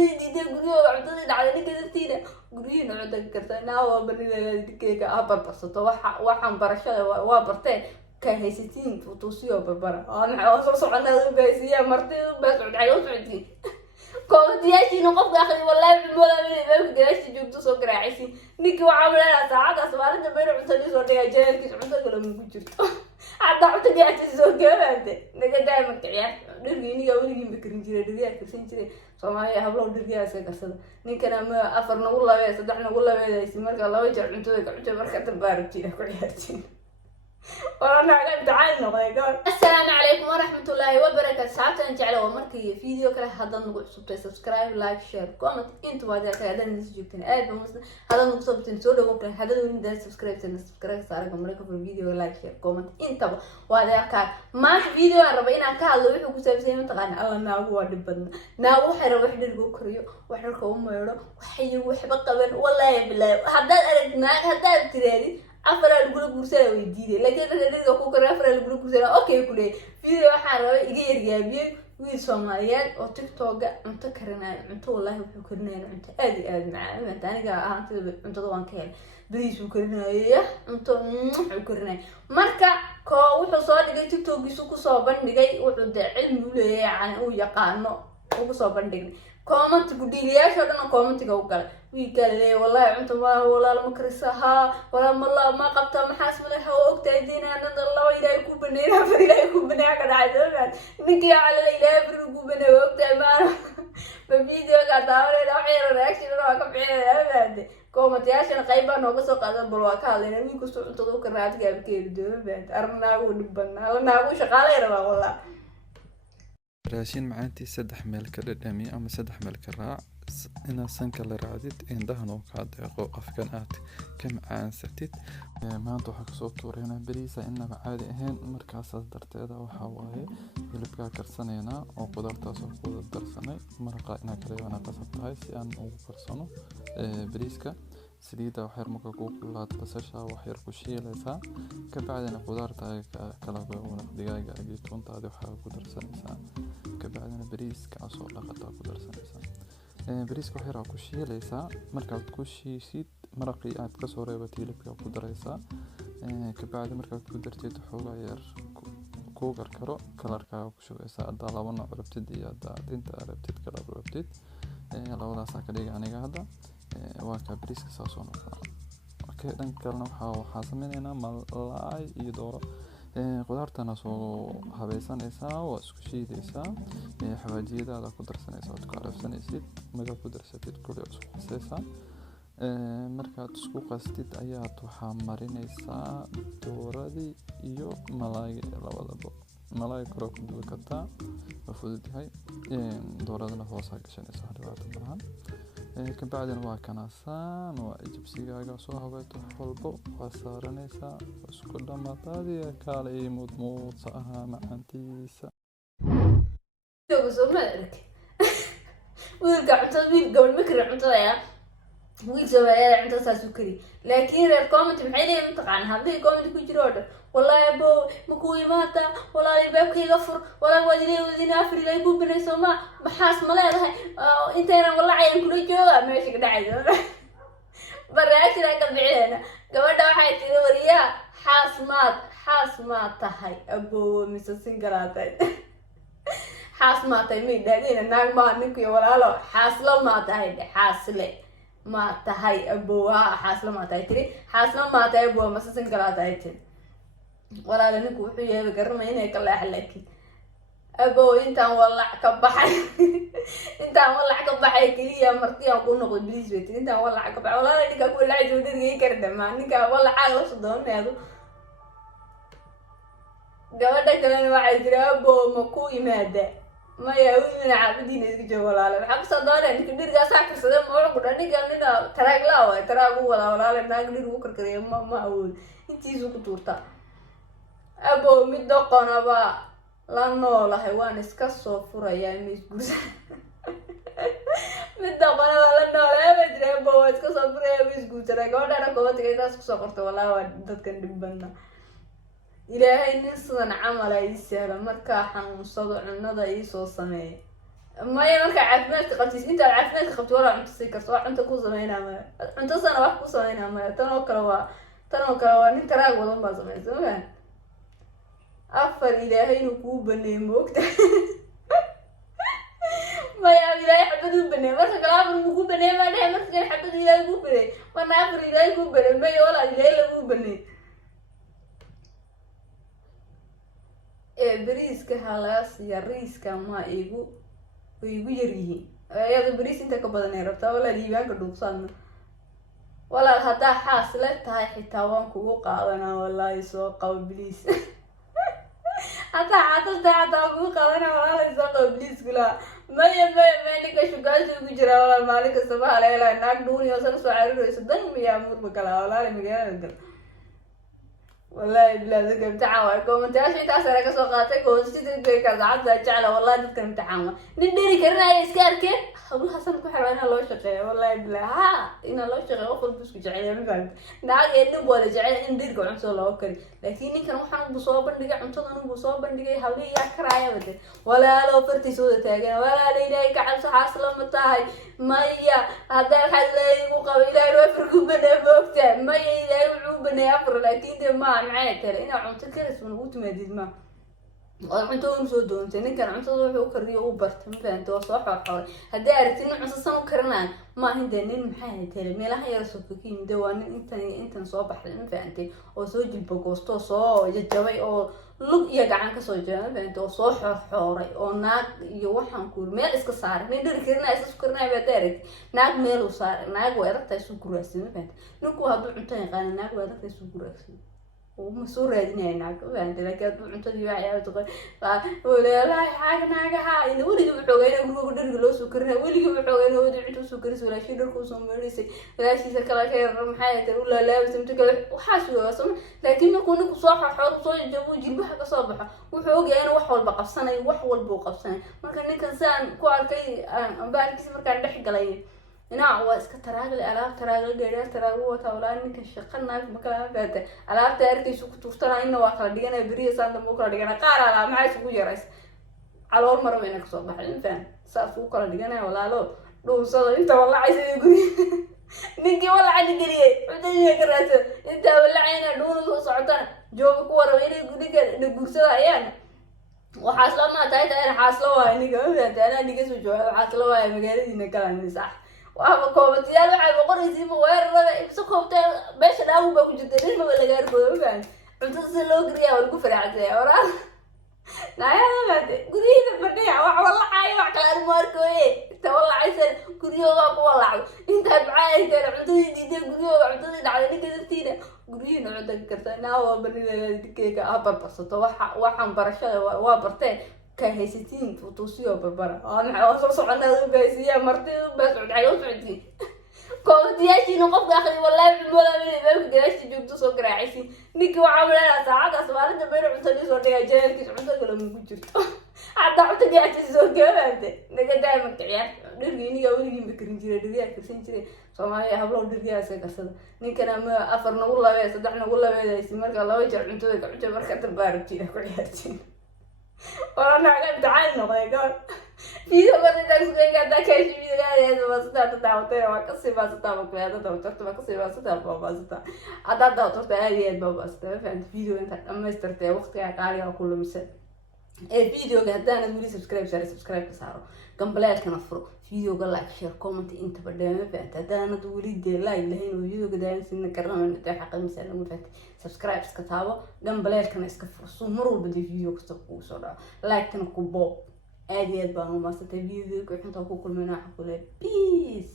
cuntadii diiday gurigooda cuntadii dhacday ninka dartiina guryihiina cunta karta naawa banida dikeyga barbarsato waxaan barashada waa bartee ka haysatiin tuusiyo barbara maxaa soo soconaa u baasiyaa martay u baas codcay u socodii koodiyaashiina qofka akhri wallahi cumada gadaashii joogto soo garaacaysi ninkii waxaa malaa saacadaas maalinta bayna cuntadii soo dhigay jeelkiis cunto kale ma ku jirto hadda cunto gaartiisa soo gabaante naga daama kiciyaa dhirgiiniga weligii bakarin jiray dhirgiyaa karsan jiray Soomaaliya hablo dhirgiyaa iska karsada ninkana ma afar nagu labee saddex nagu labeedaysi marka laba jeer cuntada ka cunto marka darbaartiina ku ciyaartiin ورانا قاعد تعال نقول السلام عليكم ورحمة الله وبركاته ساعتين جعلوا مركي فيديو كله هذا نقول سبسكرايب لايك شير كومنت انتوا بعد كده هذا الناس جبتين مثلا هذا نقول سبتين سودا وكله هذا من ده سبسكرايب صاركم مركب في الفيديو لايك شير كومنت انتوا وهذا كان ما في فيديو ربعنا كهذا ويحكوا سبسين تقان الله ناقو دبنا ناقو حرب وحده الجو كريو وحنا كوم يرو وحي وحبة قبل والله بالله هذا أردنا هذا تريدي afar al gursada way diiday laakiin dadka ku kara afar al gursada okay kulay video waxaan rabay iga yargaabiye wiil Soomaaliyeed oo TikTok cunto karinaya cunto wallahi wuxuu karinayaa cunto aad macaan aniga ahaantida cuntada waan ka helay bariis uu karinaya cunto wuxuu karinaya marka wuxuu soo dhigay TikTok-giisu ku soo bandhigay wuxuu cilmi u leeyahay uu yaqaano ugu soo bandhigay comment guddiyaasha dhan comment-ga u galay wiilkale wallahi cunto ma walaal ma karisaha walaal ma qabta maxaas malaha ogtahay diinana Allah ilaahay ku baneeyay afar ilaahay ku baneeyay ka dhacay ninkii ala ilaahay fir ku baneeyay ogtahay ma video ka daawada waxay reaction ka bixinayaan comment-yaasha qayb nooga soo qaadan bal waa ka hadlayna wiilku soo cuntada u karaad gaabkeedu doobaad arnaagu dhibana naagu shaqaale rabaa wallahi raashin macaantii 3 meel ka dhadhami ama 3 meel ka raac ina sanka la raadid indhahan oo ka deeqo afkan aad ka macaansatid maanta waxa soo tuurayna bariisa inaba caadi ahayn markaas darteeda waxa waaye hilibka karsanayna oo qudartaas oo ku darsanay maraqa ina kaleeyana qasab tahay si aan ugu karsano bariiska saliida waxyar marka ku kulaad basasha waxyar ku shiilaysa ka bacdina qudarta kala go'an digaaga iyo toontaada waxa ku darsanaysa ka bacdina bariiska soo dhaqata ku darsanaysa bariiska waxyar ku shiilaysa markaad ku shiishid maraqii aad ka soo reebatay hilibka ku daraysa ka bacdi markaad ku dartid xoogaa yar ku karkaro kalarka ku shubeysa hadda laba nooc rabtid iyo hadda inta rabtid kala rabtid labadaas ka dhiga aniga hadda waa ka bariiska soo noqda okay dhan kalena waxa sameeynaa malaay iyo dooro qudartana soo habaysanaysa oo isku shiidaysa xawaajiyada ku darsanaysa oo ku arabsanaysid marka ku darsatid kulli isku qasaysa markaad isku qastid ayaad waxa marinaysa dooradii iyo malaay labadaba malaay koro ku duwa karta fududahay dooradana hoos gashanaysa dhawaato badan ka bacdina waa kanasaan oo jibsigaaga soo habayto walbo waa saaranaysa isku dhamaadii kale ay mudmud saha macaantiisa wiilka cuntada wiil gabadh ma kari cuntada yaa wiil Soomaaliyeed cuntada saas u kari laakiin reer comment maxay leeyihiin taqaan hadii comment ku jiro oo wallahi bo ma ku imaata wallahi baabkayga fur wallahi wadiina afar ilaahay ku banayso ma maxaas ma leedahay inteena wallahi ay kula jooga meesha ka dhacayso baraashida ka bixina gabadha waxay tiri wariya xaas ma tahay abo mise singaraatay xaas ma tahay mid dhaadina naag ma ninkii walaalo xaas la ma tahay xaasle ma tahay abo xaas la ma tahay tiri xaas la ma tahay abo mise singaraatay tiri walaalo ninku wuxuu yahay garma inay ka laaxlaakin abo intaan wallac ka baxay kaliya martiyan ku noqdo bilis weet intaan wallac ka baxay walaalo ninka ku laacay wadadii karda ma ninka wallac la soo doonaado gabadha kale waxay tiri abo ma ku yimaada ma yaa wiina caabidina iska joogo walaalo waxa ku soo doonay ninka dhirga saakirsaday ma wuxuu ku dhanig nina taraagla waa taraagu walaalo naag dhir uu karkaray ma awood intiisu ku tuurta abo mid doqonaba la noolahay waan iska soo furayaa miis gursa mid doqonaba la noolahay abo waan iska soo furayaa miis gursa gabadhana koobtiga intaas ku soo qortay wallahi waa dadkan dhibana ilaahay nin sidan camal ay sahla marka xanuunsado cunada ay soo sameeyay maya markaa caafimaadka qabtis intaad caafimaadka qabti walaa cunto sii karto waa cunto ku sameynaa maya cunto sana wax ku sameynaa maya tan oo kale waa nin taraag wadan baa samaysa magaa afar ilaahay inuu kuu baneey moogta maya ilaahay xabad u baneey marka kale afar muu ku baneey maa dhehe marka kale xabad ilaahay kuu baneey marna afar ilaahay kuu baneey maya walaa ilaahay laguu baneey beriiska halaas iyo riiska ma igu yaryihiin ayada beriis inta ka badan ay rabtaa walaa liibaanka dhuubsaadna walaal haddaa xaas le tahay xitaa waan kugu qaadanaa walaahi soo qabo biliis haddaa xaasasta xataa waan kugu qaadanaa walaahi soo qabo biliis kulaa maya ninka shugaasha ugu jiraa walaal maalin kasta ma haleelaa naag dhuuni oo sana soo carirayso dan miyaa murba kalaa walaali magaalada gal والله بلا ذكر امتحان كومنتاش انت سره كسو قاتay koositay ka saacada jecla wallahi dadka imtixaan nindiri karnaa iskaarke hawlaha san ku xirayna loo shaqeeyo wallahi bila ha ina loo shaqeeyo qof busku jecel ma fahmay naag ee dib wala jecel in dirka cunto loo kari laakiin ninkan waxaan u soo bandhigay cuntadan uu soo bandhigay hawlihi yaa karaaya wada walaalo farti soo taagan walaalo ilaahay ka cabso xaslo ma tahay maya hada xalay ugu qabo ilaahay waa farku baday boogta maya ilaahay wuxuu banay afar laakiin ma معايا ترى إنا عمت كرس من قوت ما ديد ما عمت وين سو دون تاني كان عمت وحو كريه وبرت مثلا أنت وصاح وحول هدا عرفت إنه عمت سنو كرنان ما هندنين محايا ترى ميلا هي رسوبكين دوان أنت نصوبح لأن فأنت وسوج البقوستو صو جتوي أو لق يجعان كسوجنا فأنت وصاح وحوري أو ناق يوحن كور ميل إسك صار ندير كرنا إسك كرنا بدارك ناق ميل وصار ناق ويرت يسوق راسين فأنت نكو هادو عمتين قال ناق ويرت يسوق راسين ومسؤول هذين ناق فأنت لكن عمت دي واحد تقول ولا لا حاجة ناقها إنه ولي بحوجين وهو قدر يقول سكرنا ولي بحوجين وهو يعطوا سكر ولا شيء دركوا سمريسي ولا شيء سكلا خير رم حياته ولا لا بس متكلم وحاسوا أصلا لكن يكون صاح حر صاح جو جنبه حاجة صباحه وحوجين وحول بقفصنا وحول بوقفصنا ما كان كإنسان كوار كي بعد كيس ما كان ضحك عليه هنا هو اسك تراجل ألاف تراجل جرير تراجل وتولى إنك شقنا في مكان فات ألاف تاركي سوق تفترى إنه واقع دينا بريس عند بكرة دينا قارة على معي سوق جريس على أول مرة وينك صباح الإنسان سافوق على دينا ولا لو صار أنت والله عايز يقول نيجي والله عادي قريه عدني كراسة أنت والله عينا دون صعدنا جوب كورة وين يقول لك نقصها أيانا وحاصلة ما تايت أنا حاصلة إني كمان أنا نيجي سوجو حاصلة مجالي دينا كلام نسح وأنا كومنتيال waxay boqoraysiin ma weerarada ibso koobtay meesha dhaawu ba ku jirtay dhisma wala gaar booban cunto si loo gariyaa wal ku faraacay oraa naayada guriga fadhiya wax wala ay wax kala markooye inta wala aysan guriga ku walaacay inta bacaayay cunto diiday guriga cunto dhacday ninkeeda guriga cunto kartaa naawo banilada dikeega abarbasato waxaan barashada waa bartay كهيستين فوتوسيو بربرة أنا أصلا صعدنا بيسيا مرتين بس عد عيوس عدي كم دياشي نقف داخل والله ولا من دياشي جبتو سكر عايشين نيجي وعاملة ساعات أسمع لنا بيرو عطني صور رجال كيس عطني ولا من بجرتو عدا عطني عايش صور كمان ده نيجي دائما كعيان نرجعني قبل بكرين جري دريا كرسين جري سماعي هبلو دريا سكسر نيجي أنا أفرنا والله بس صدقنا والله بس يسمعك الله ويجر عطني كعطني مركز البارد كذا كعيان وأنا قاعد أتعلم نقول فيديو قصدي تسوي قاعد أكشف فيديو هذا بس تتعوتي وقصي بس تتابع هذا توترت بقصي بس تتابع بس هذا توترت هذه بس فهمت فيديو أنت أما استرتي وقتي عقاري أو كل مثل الفيديو قاعد أنا نقولي سبسكرايب كساره قبلات كان أفرو فيديو قال لك شير كومنت أنت بدأ فهمت هذا أنا تقولي دي لايك لهين وفيديو قاعد أنسى كرنا من تحقق مثلا مفهمت سبسكرايب كتابة قبلات كان إسكفر صمروا بدي فيديو كتبوا صورة لايك كان كوبو عادي بانو ما ستفيديو كنت أقول كل مناحة كله بيس